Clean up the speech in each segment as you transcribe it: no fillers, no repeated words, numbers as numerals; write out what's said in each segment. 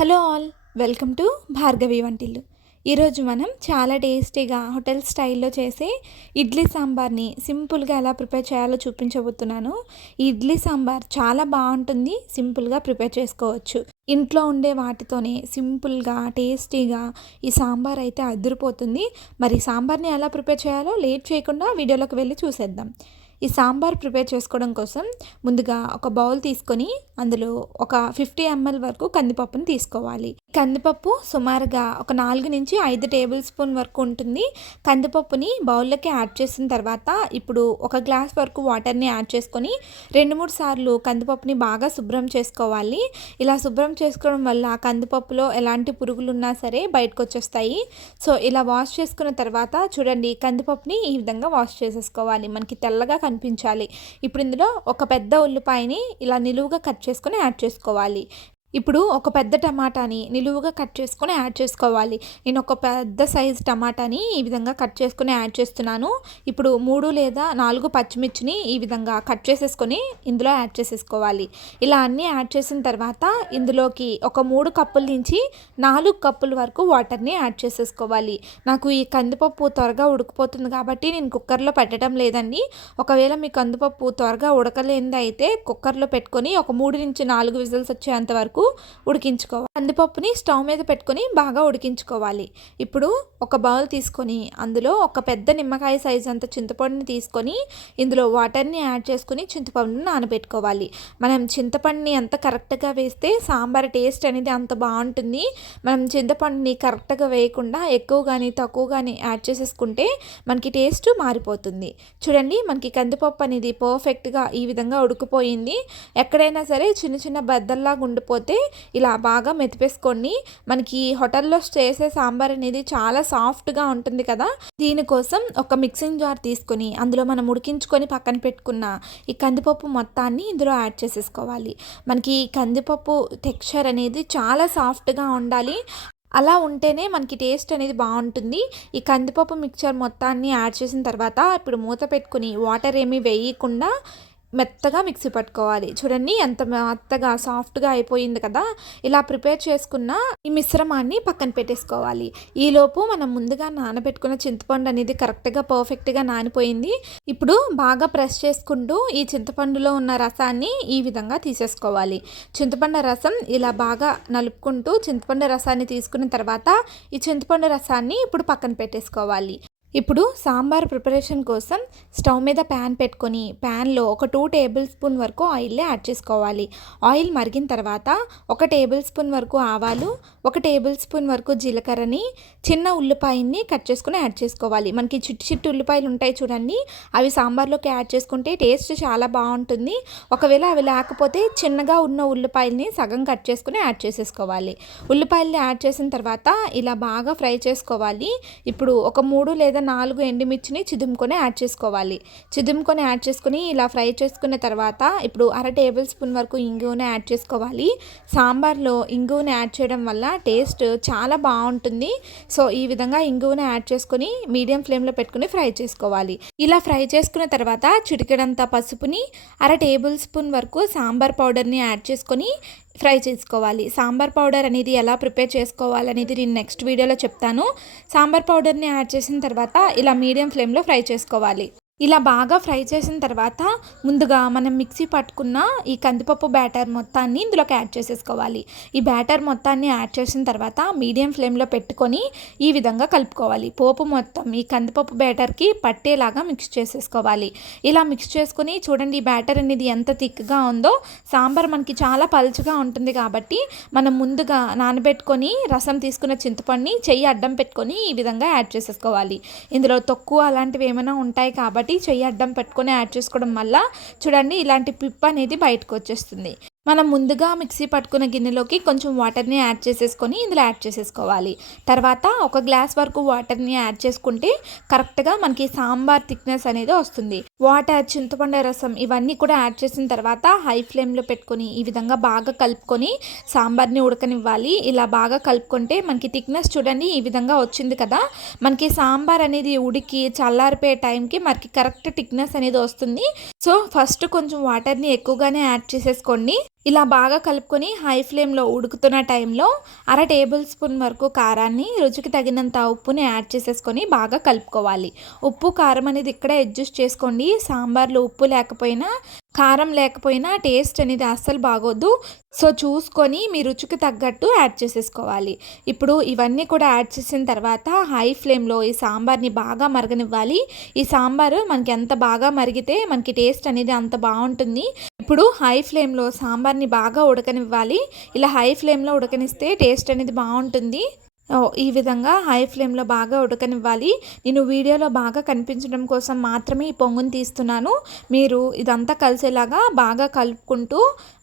Hello all, welcome to Bhargavi వంటిల్లు. ఈరోజు మనం చాలా టేస్టీగా హోటల్ స్టైల్లో చేసే ఇడ్లీ సాంబార్ని సింపుల్గా ఎలా ప్రిపేర్ చేయాలో చూపించబోతున్నాను. ఈ ఇడ్లీ సాంబార్ చాలా బాగుంటుంది, సింపుల్గా ప్రిపేర్ చేసుకోవచ్చు. ఇంట్లో ఉండే వాటితోనే సింపుల్గా టేస్టీగా ఈ సాంబార్ అయితే అదిరిపోతుంది. మరి సాంబార్ని ఎలా ప్రిపేర్ చేయాలో లేట్ చేయకుండా వీడియోలోకి వెళ్ళి చూసేద్దాం. ఈ సాంబార్ ప్రిపేర్ చేసుకోవడం కోసం ముందుగా ఒక బౌల్ తీసుకొని అందులో ఒక 50 ml వరకు కందిపప్పుని తీసుకోవాలి. కందిపప్పు సుమారుగా ఒక 4 నుంచి 5 టేబుల్ స్పూన్ వరకు ఉంటుంది. కందిపప్పుని బౌల్లోకి యాడ్ చేసిన తర్వాత ఇప్పుడు ఒక గ్లాస్ వరకు వాటర్ని యాడ్ చేసుకొని 2-3 సార్లు కందిపప్పుని బాగా శుభ్రం చేసుకోవాలి. ఇలా శుభ్రం చేసుకోవడం వల్ల కందిపప్పులో ఎలాంటి పురుగులు ఉన్నా సరే బయటకు వచ్చేస్తాయి. సో ఇలా వాష్ చేసుకున్న తర్వాత చూడండి, కందిపప్పుని ఈ విధంగా వాష్ చేసేసుకోవాలి. మనకి తెల్లగా కనిపించాలి. ఇప్పుడు ఇందులో ఒక పెద్ద ఉల్లిపాయని ఇలా నిలువుగా కట్ చేసుకొని యాడ్ చేసుకోవాలి. ఇప్పుడు ఒక పెద్ద టమాటాని నిలువుగా కట్ చేసుకొని యాడ్ చేసుకోవాలి. నేను ఒక పెద్ద సైజు టమాటాని ఈ విధంగా కట్ చేసుకొని యాడ్ చేస్తున్నాను. ఇప్పుడు 3 లేదా 4 పచ్చిమిర్చిని ఈ విధంగా కట్ చేసేసుకొని ఇందులో యాడ్ చేసేసుకోవాలి. ఇలా అన్నీ యాడ్ చేసిన తర్వాత ఇందులోకి ఒక 3 కప్పుల నుంచి 4 కప్పుల వరకు వాటర్ని యాడ్ చేసేసుకోవాలి. నాకు ఈ కందిపప్పు త్వరగా ఉడికిపోతుంది కాబట్టి నేను కుక్కర్లో పెట్టడం లేదండి. ఒకవేళ మీ కందిపప్పు త్వరగా ఉడకలేనిది అయితే కుక్కర్లో పెట్టుకొని ఒక 3 నుంచి 4 విజిల్స్ వచ్చేంత వరకు ఉడికించుకోవాలి. కందిపప్పుని స్టవ్ మీద పెట్టుకొని బాగా ఉడికించుకోవాలి. ఇప్పుడు ఒక బౌల్ తీసుకొని అందులో ఒక పెద్ద నిమ్మకాయ సైజ్ అంత చింతపండుని తీసుకొని ఇందులో వాటర్ని యాడ్ చేసుకొని చింతపండుని నానబెట్టుకోవాలి. మనం చింతపండుని ఎంత కరెక్ట్గా వేస్తే సాంబార్ టేస్ట్ అనేది అంత బాగుంటుంది. మనం చింతపండుని కరెక్ట్గా వేయకుండా ఎక్కువ కానీ తక్కువ కానీ యాడ్ చేసేసుకుంటే మనకి టేస్ట్ మారిపోతుంది. చూడండి, మనకి కందిపప్పు అనేది పర్ఫెక్ట్గా ఈ విధంగా ఉడికిపోయింది. ఎక్కడైనా సరే చిన్న చిన్న బద్దల్లాగా ఉండిపోతే ఇలా బాగా మెతిపేసుకోండి. మనకి హోటల్లో చేసే సాంబార్ అనేది చాలా సాఫ్ట్గా ఉంటుంది కదా. దీనికోసం ఒక మిక్సింగ్ జార్ తీసుకొని అందులో మనం ఉడికించుకొని పక్కన పెట్టుకున్న ఈ కందిపప్పు మొత్తాన్ని ఇందులో యాడ్ చేసేసుకోవాలి. మనకి కందిపప్పు టెక్స్చర్ అనేది చాలా సాఫ్ట్గా ఉండాలి. అలా ఉంటేనే మనకి టేస్ట్ అనేది బాగుంటుంది. ఈ కందిపప్పు మిక్చర్ మొత్తాన్ని యాడ్ చేసిన తర్వాత ఇప్పుడు మూత పెట్టుకుని వాటర్ ఏమీ వేయకుండా మెత్తగా మిక్సీ పట్టుకోవాలి. చూడండి, ఎంత మెత్తగా సాఫ్ట్గా అయిపోయింది కదా. ఇలా ప్రిపేర్ చేసుకున్న ఈ మిశ్రమాన్ని పక్కన పెట్టేసుకోవాలి. ఈలోపు మనం ముందుగా నానబెట్టుకున్న చింతపండు అనేది కరెక్ట్గా పర్ఫెక్ట్గా నానిపోయింది. ఇప్పుడు బాగా ప్రెస్ చేసుకుంటూ ఈ చింతపండులో ఉన్న రసాన్ని ఈ విధంగా తీసేసుకోవాలి. చింతపండు రసం ఇలా బాగా నలుపుకుంటూ చింతపండు రసాన్ని తీసుకున్న తర్వాత ఈ చింతపండు రసాన్ని ఇప్పుడు పక్కన పెట్టేసుకోవాలి. ఇప్పుడు సాంబార్ ప్రిపరేషన్ కోసం స్టవ్ మీద ప్యాన్ పెట్టుకొని ప్యాన్లో ఒక 2 టేబుల్ స్పూన్ వరకు ఆయిల్ యాడ్ చేసుకోవాలి. ఆయిల్ మరిగిన తర్వాత 1 టేబుల్ స్పూన్ వరకు ఆవాలు, 1 టేబుల్ స్పూన్ వరకు జీలకర్రని, చిన్న ఉల్లిపాయని కట్ చేసుకుని యాడ్ చేసుకోవాలి. మనకి చిట్టి ఉల్లిపాయలు ఉంటాయి చూడండి, అవి సాంబార్లోకి యాడ్ చేసుకుంటే టేస్ట్ చాలా బాగుంటుంది. ఒకవేళ అవి లేకపోతే చిన్నగా ఉన్న ఉల్లిపాయలని సగం కట్ చేసుకుని యాడ్ చేసేసుకోవాలి. ఉల్లిపాయలని యాడ్ చేసిన తర్వాత ఇలా బాగా ఫ్రై చేసుకోవాలి. ఇప్పుడు ఒక 3 లేదా 4 ఎండుమిర్చిని చిదుముకొని యాడ్ చేసుకోవాలి. చిదుముకొని యాడ్ చేసుకుని ఇలా ఫ్రై చేసుకున్న తర్వాత ఇప్పుడు 1/2 టేబుల్ స్పూన్ వరకు ఇంగువని యాడ్ చేసుకోవాలి. సాంబార్లో ఇంగువని యాడ్ చేయడం వల్ల టేస్ట్ చాలా బాగుంటుంది. సో ఈ విధంగా ఇంగువని యాడ్ చేసుకొని మీడియం ఫ్లేమ్లో పెట్టుకుని ఫ్రై చేసుకోవాలి. ఇలా ఫ్రై చేసుకున్న తర్వాత చిటికెడంత పసుపుని, 1/2 టేబుల్ స్పూన్ వరకు సాంబార్ పౌడర్ని యాడ్ చేసుకొని ఫ్రై చేసుకోవాలి. సాంబార్ పౌడర్ అనేది ఎలా ప్రిపేర్ చేసుకోవాలనేది నేను నెక్స్ట్ వీడియోలో చెప్తాను. సాంబార్ పౌడర్ని యాడ్ చేసిన తర్వాత ఇలా మీడియం ఫ్లేమ్లో ఫ్రై చేసుకోవాలి. ఇలా బాగా ఫ్రై చేసిన తర్వాత ముందుగా మనం మిక్సీ పట్టుకున్న ఈ కందిపప్పు బ్యాటర్ మొత్తాన్ని ఇందులోకి యాడ్ చేసేసుకోవాలి. ఈ బ్యాటర్ మొత్తాన్ని యాడ్ చేసిన తర్వాత మీడియం ఫ్లేమ్లో పెట్టుకొని ఈ విధంగా కలుపుకోవాలి. పోపు మొత్తం ఈ కందిపప్పు బ్యాటర్కి పట్టేలాగా మిక్స్ చేసేసుకోవాలి. ఇలా మిక్స్ చేసుకొని చూడండి, ఈ బ్యాటర్ అనేది ఎంత థిక్గా ఉందో. సాంబార్ మనకి చాలా పలుచగా ఉంటుంది కాబట్టి మనం ముందుగా నానబెట్టుకొని రసం తీసుకున్న చింతపండుని చెయ్యి అడ్డం పెట్టుకొని ఈ విధంగా యాడ్ చేసేసుకోవాలి. ఇందులో తక్కువ అలాంటివి ఏమైనా ఉంటాయి కాబట్టి చెయ్యి అడ్డం పెట్టుకొని యాడ్ చేసుకోవడం వల్ల చూడండి ఇలాంటి పిప్ అనేది బయటకు వచ్చేస్తుంది. మనం ముందుగా మిక్సీ పట్టుకున్న గిన్నెలోకి కొంచెం వాటర్ని యాడ్ చేసేసుకొని ఇందులో యాడ్ చేసేసుకోవాలి. తర్వాత ఒక గ్లాస్ వరకు వాటర్ని యాడ్ చేసుకుంటే కరెక్ట్గా మనకి సాంబార్ థిక్నెస్ అనేది వస్తుంది. వాటర్, చింతపండు రసం ఇవన్నీ కూడా యాడ్ చేసిన తర్వాత హై ఫ్లేమ్లో పెట్టుకొని ఈ విధంగా బాగా కలుపుకొని సాంబార్ని ఉడకనివ్వాలి. ఇలా బాగా కలుపుకుంటే మనకి థిక్నెస్ చూడండి ఈ విధంగా వచ్చింది కదా. మనకి సాంబార్ అనేది ఉడికి చల్లారిపోయే టైంకి మనకి కరెక్ట్ థిక్నెస్ అనేది వస్తుంది. సో ఫస్ట్ కొంచెం వాటర్ని ఎక్కువగానే యాడ్ చేసేసుకోండి. ఇలా బాగా కలుపుకొని హై ఫ్లేమ్లో ఉడుకుతున్న టైంలో 1/2 టేబుల్ స్పూన్ వరకు కారాన్ని, రుచికి తగినంత ఉప్పుని యాడ్ చేసేసుకొని బాగా కలుపుకోవాలి. ఉప్పు కారం అనేది ఇక్కడే అడ్జస్ట్ చేసుకోండి. సాంబార్లో ఉప్పు లేకపోయినా, కారం లేకపోయినా టేస్ట్ అనేది అస్సలు బాగోదు. సో చూసుకొని మీ రుచికి తగ్గట్టు యాడ్ చేసేసుకోవాలి. ఇప్పుడు ఇవన్నీ కూడా యాడ్ చేసిన తర్వాత హై ఫ్లేమ్లో ఈ సాంబార్ని బాగా మరగనివ్వాలి. ఈ సాంబారు మనకి ఎంత బాగా మరిగితే మనకి టేస్ట్ అనేది అంత బాగుంటుంది. ఇప్పుడు హై ఫ్లేమ్లో సాంబార్ని బాగా ఉడకనివ్వాలి. ఇలా హై ఫ్లేమ్లో ఉడకనిస్తే టేస్ట్ అనేది బాగుంటుంది. ఈ విధంగా హై ఫ్లేమ్లో బాగా ఉడకనివ్వాలి. నేను వీడియోలో బాగా కనిపించడం కోసం మాత్రమే ఈ పొంగుని తీస్తున్నాను. మీరు ఇదంతా కలిసేలాగా బాగా కలుపుకుంటూ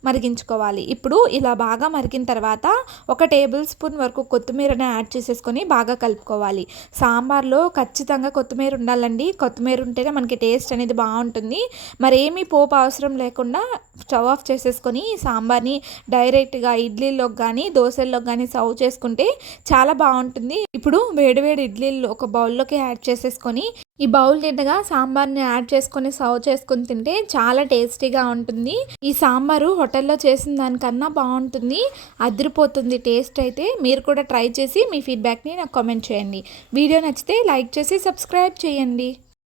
మరిగించుకోవాలి. ఇప్పుడు ఇలా బాగా మరిగిన తర్వాత 1 టేబుల్ స్పూన్ వరకు కొత్తిమీరని యాడ్ చేసేసుకొని బాగా కలుపుకోవాలి. సాంబార్లో ఖచ్చితంగా కొత్తిమీర ఉండాలండి. కొత్తిమీర ఉంటేనే మనకి టేస్ట్ అనేది బాగుంటుంది. మరేమీ పోపు అవసరం లేకుండా స్టవ్ ఆఫ్ చేసేసుకొని సాంబార్ని డైరెక్ట్గా ఇడ్లీలోకి కానీ దోశల్లోకి కానీ సర్వ్ చేసుకుంటే చాలా బాగుంటుంది. ఇప్పుడు వేడివేడి ఇడ్లీలు ఒక బౌల్లోకి యాడ్ చేసేసుకొని ఈ బౌల్ నిండుగా సాంబార్ని యాడ్ చేసుకొని సర్వ్ చేసుకొని తింటే చాలా టేస్టీగా ఉంటుంది. ఈ సాంబారు హోటల్లో చేసిన దానికన్నా బాగుంటుంది, అదిరిపోతుంది టేస్ట్ అయితే. మీరు కూడా ట్రై చేసి మీ ఫీడ్బ్యాక్ని నాకు కామెంట్ చేయండి. వీడియో నచ్చితే లైక్ చేసి సబ్స్క్రైబ్ చేయండి.